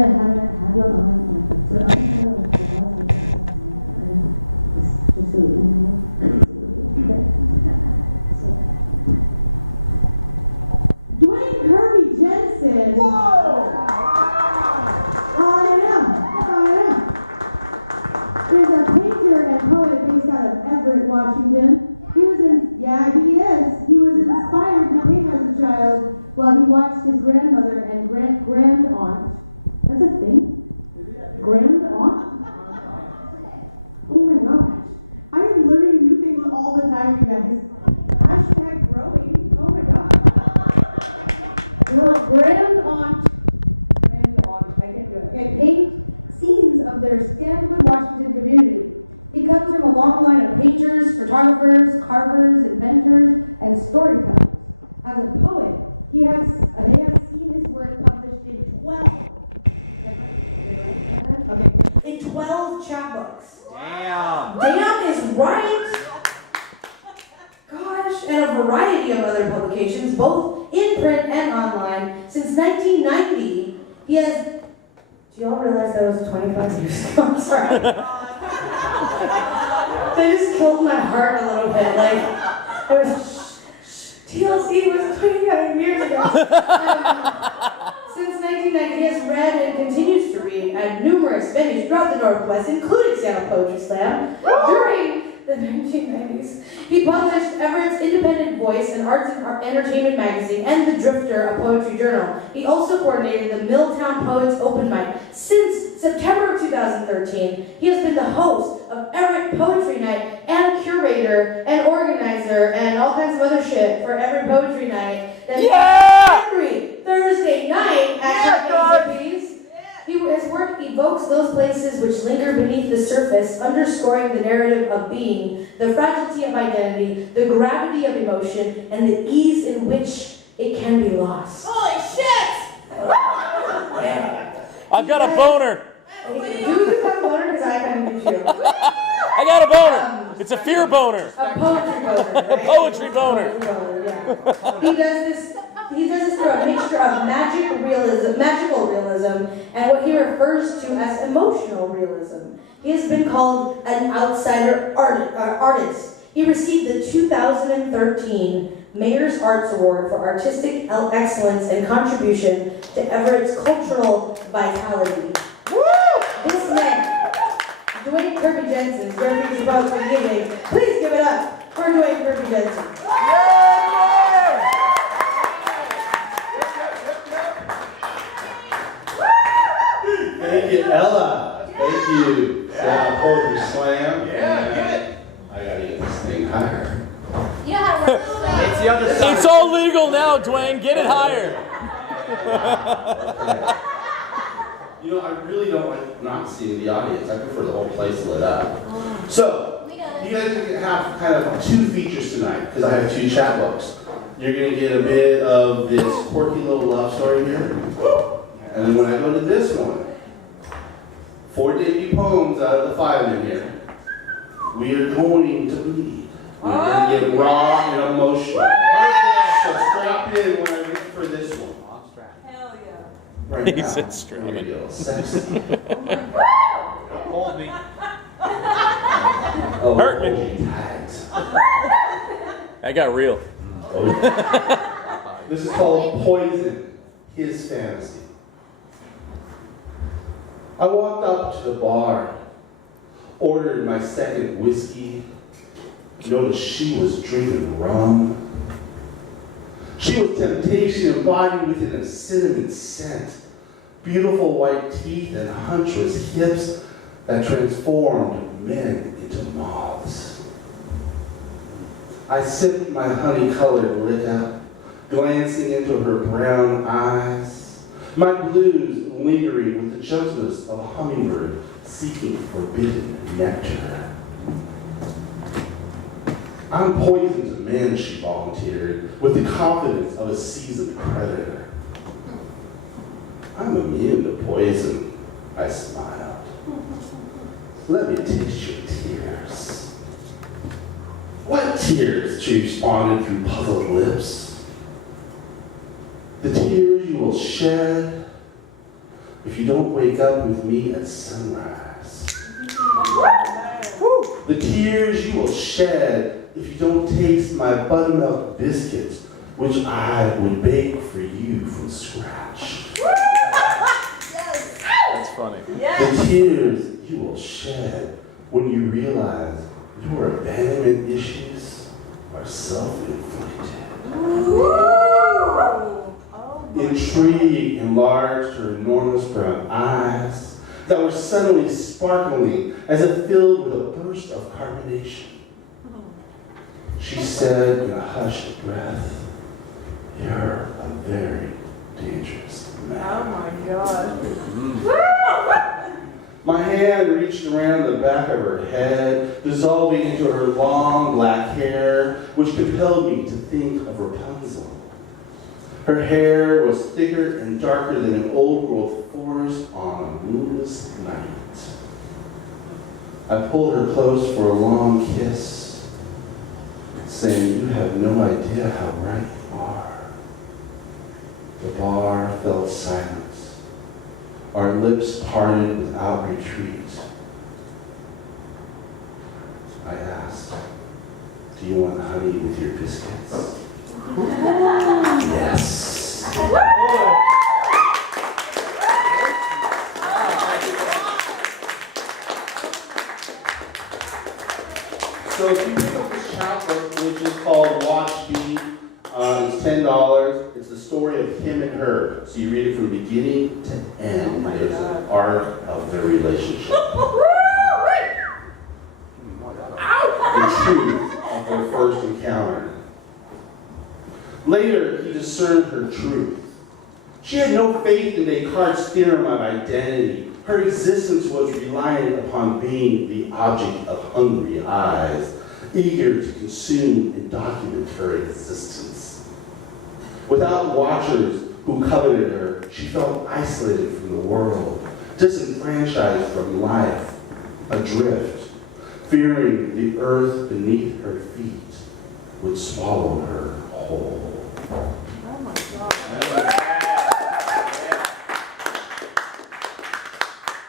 Duane Kirby Jensen. Whoa! I know. There's a painter and poet based out of Everett, Washington. He was inspired to paint as a child while he watched his grandmother and grand aunt. That's a thing? Grand aunt? Oh my gosh. I am learning new things all the time, you guys. Hashtag growing. Oh my gosh. Your grand aunt, I can't do it. Okay, paint scenes of their Stanwood, Washington community. He comes from a long line of painters, photographers, carvers, inventors, and storytellers. As a poet, they have seen his work published in 12 chapbooks. Damn is right. Gosh, and a variety of other publications, both in print and online. Since 1990, he has. Do y'all realize that was 25 years ago? I'm sorry. They just killed my heart a little bit. Like, it was. TLC was 25 years ago. Since 1990, he has read and continues to read at numerous venues throughout the Northwest, including Seattle Poetry Slam. During the 1990s, he published Everett's Independent Voice, an arts and entertainment magazine, and The Drifter, a poetry journal. He also coordinated the Milltown Poets Open Mic. Since September of 2013, he has been the host of Everett Poetry Night and curator and organizer and all kinds of other shit for Everett Poetry Night. Every Thursday night at Kirby's. His work evokes those places which linger beneath the surface, underscoring the narrative of being, the fragility of identity, the gravity of emotion, and the ease in which it can be lost. Holy shit! I've got a boner. Do you have a boner? Because I kind of do too. I got a boner. It's a fear boner. A poetry boner. Right? A poetry boner. Yeah. He does this through a mixture of magical realism, and what he refers to as emotional realism. He has been called an outsider artist. He received the 2013 Mayor's Arts Award for artistic excellence and contribution to Everett's cultural vitality. Woo! This man, Duane Kirby Jensen, Jeremy's about for giving. Please give it up for Duane Kirby Jensen. Thank you, Ella. Thank you. Poetry Slam. I gotta get this thing higher. Yeah, It's the other side. It's all legal now, Duane. Get it higher. You know, I really don't like not seeing the audience. I prefer the whole place lit up. So, you guys are gonna have kind of two features tonight because I have two chapbooks. You're gonna get a bit of this quirky little love story here, and then when I go to this one, 4 debut poems out of the 5 in here. We are going to read. We're going to get raw and emotional. So strap in when I reach for this one. hell yeah. Right He now, said strap in. real sexy. Hold me. Oh, Hurt me. hold tight. I got real. This is called Poison, His Fantasy. I walked up to the bar, ordered my second whiskey, noticed she was drinking rum. She was temptation embodied within a cinnamon scent, beautiful white teeth and hunchless hips that transformed men into moths. I sipped my honey-colored liquor, glancing into her brown eyes, my blues lingering with the gentleness of a hummingbird seeking forbidden nectar. I'm poison to men, she volunteered, with the confidence of a seasoned predator. I'm immune to poison, I smiled. Let me taste your tears. What tears? She responded through puzzled lips. The tears you will shed, if you don't wake up with me at sunrise. The tears you will shed if you don't taste my buttermilk biscuits, which I would bake for you from scratch. That's funny. The tears you will shed when you realize your abandonment issues are self-inflicted. Intrigue enlarged her enormous brown eyes that were suddenly sparkling as if filled with a burst of carbonation. She said in a hushed breath, "You're a very dangerous man." Oh my God. My hand reached around the back of her head, dissolving into her long black hair, which compelled me to think of Rapunzel. Her hair was thicker and darker than an old-growth forest on a moonless night. I pulled her close for a long kiss, saying, "You have no idea how right you are." The bar fell silent. Our lips parted without retreat. I asked, "Do you want honey with your biscuits?" Yes. So if you pick up this chapbook, which is called Watch Me, it's $10. It's the story of him and her. So you read it from beginning to end. There's an arc of their relationship. The truth of their first encounter. Later, he discerned her truth. She had no faith in Descartes' theorem of identity. Her existence was reliant upon being the object of hungry eyes, eager to consume and document her existence. Without watchers who coveted her, she felt isolated from the world, disenfranchised from life, adrift, fearing the earth beneath her feet would swallow her whole. Oh my God.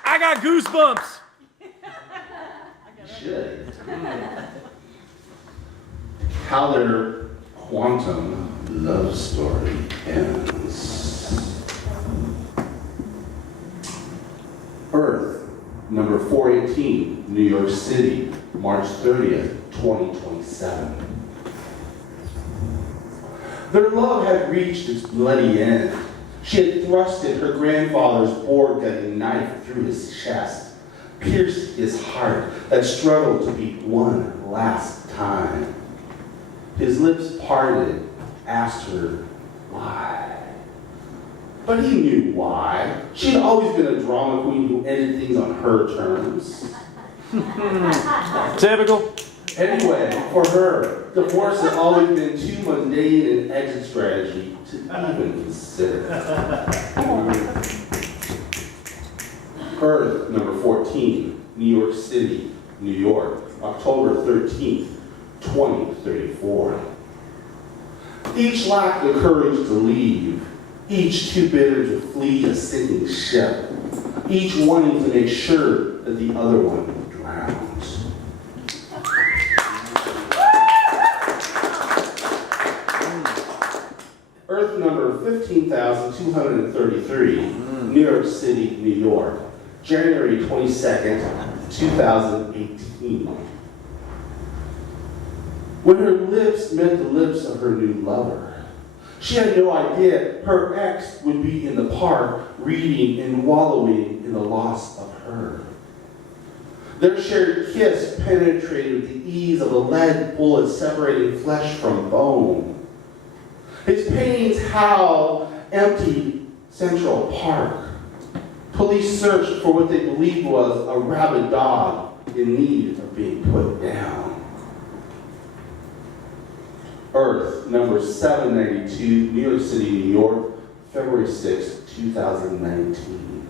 I got goosebumps. You should. How their quantum love story ends. Earth, number 418, New York City, March 30th, 2027. Their love had reached its bloody end. She had thrusted her grandfather's board-cutting knife through his chest, pierced his heart that struggled to beat one last time. His lips parted, asked her why. But he knew why. She had always been a drama queen who ended things on her terms. Typical. Anyway, for her, divorce had always been too mundane an exit strategy to even consider. Earth, number 14, New York City, New York, October 13th, 2034. Each lacked the courage to leave, each too bitter to flee a sinking ship, each wanting to make sure that the other one drowned. Earth number 15,233, New York City, New York, January 22nd, 2018. When her lips met the lips of her new lover, she had no idea her ex would be in the park reading and wallowing in the loss of her. Their shared kiss penetrated with the ease of a lead bullet separating flesh from bone. His paintings howl empty Central Park. Police searched for what they believed was a rabid dog in need of being put down. Earth, number 792, New York City, New York, February 6, 2019.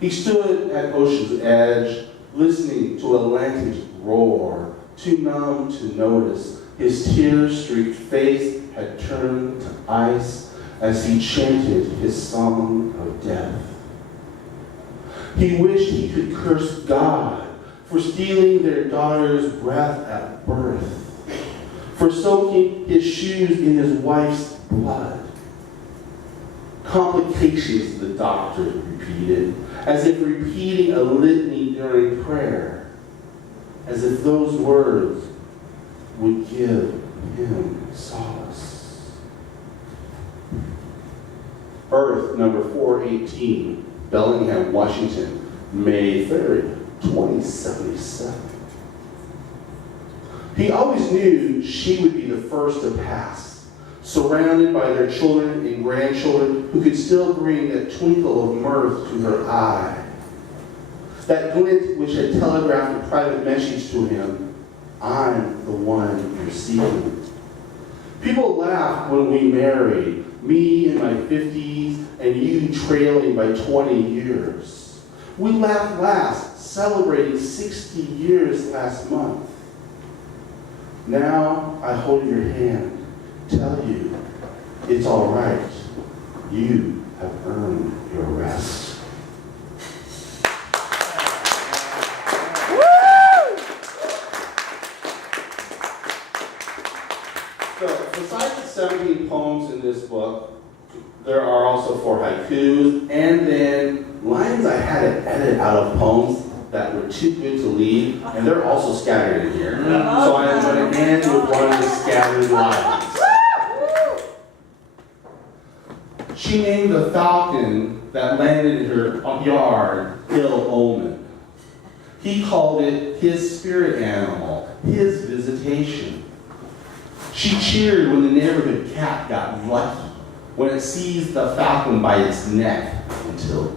He stood at ocean's edge, listening to Atlantic's roar, too numb to notice. His tear-streaked face had turned to ice, as he chanted his song of death. He wished he could curse God for stealing their daughter's breath at birth, for soaking his shoes in his wife's blood. Complications, the doctor repeated, as if repeating a litany during prayer, as if those words would give him solace. Birth number 418, Bellingham, Washington, May 3rd, 2077. He always knew she would be the first to pass, surrounded by their children and grandchildren who could still bring that twinkle of mirth to her eye. That glint which had telegraphed a private message to him, I'm the one you're seeking. People laughed when we married, me in my 50s and you trailing by 20 years. We laughed last, celebrating 60 years last month. Now I hold your hand, tell you, it's all right. You have earned your rest. So, besides the 17 poems in this book, there are also 4 haikus, and then lines I had to edit out of poems that were too good to leave, and they're also scattered in here. So I'm going to end with one of the scattered lines. She named the falcon that landed in her yard ill omen. He called it his spirit animal, his visitation. She cheered when the neighborhood cat got lucky, when it seized the falcon by its neck until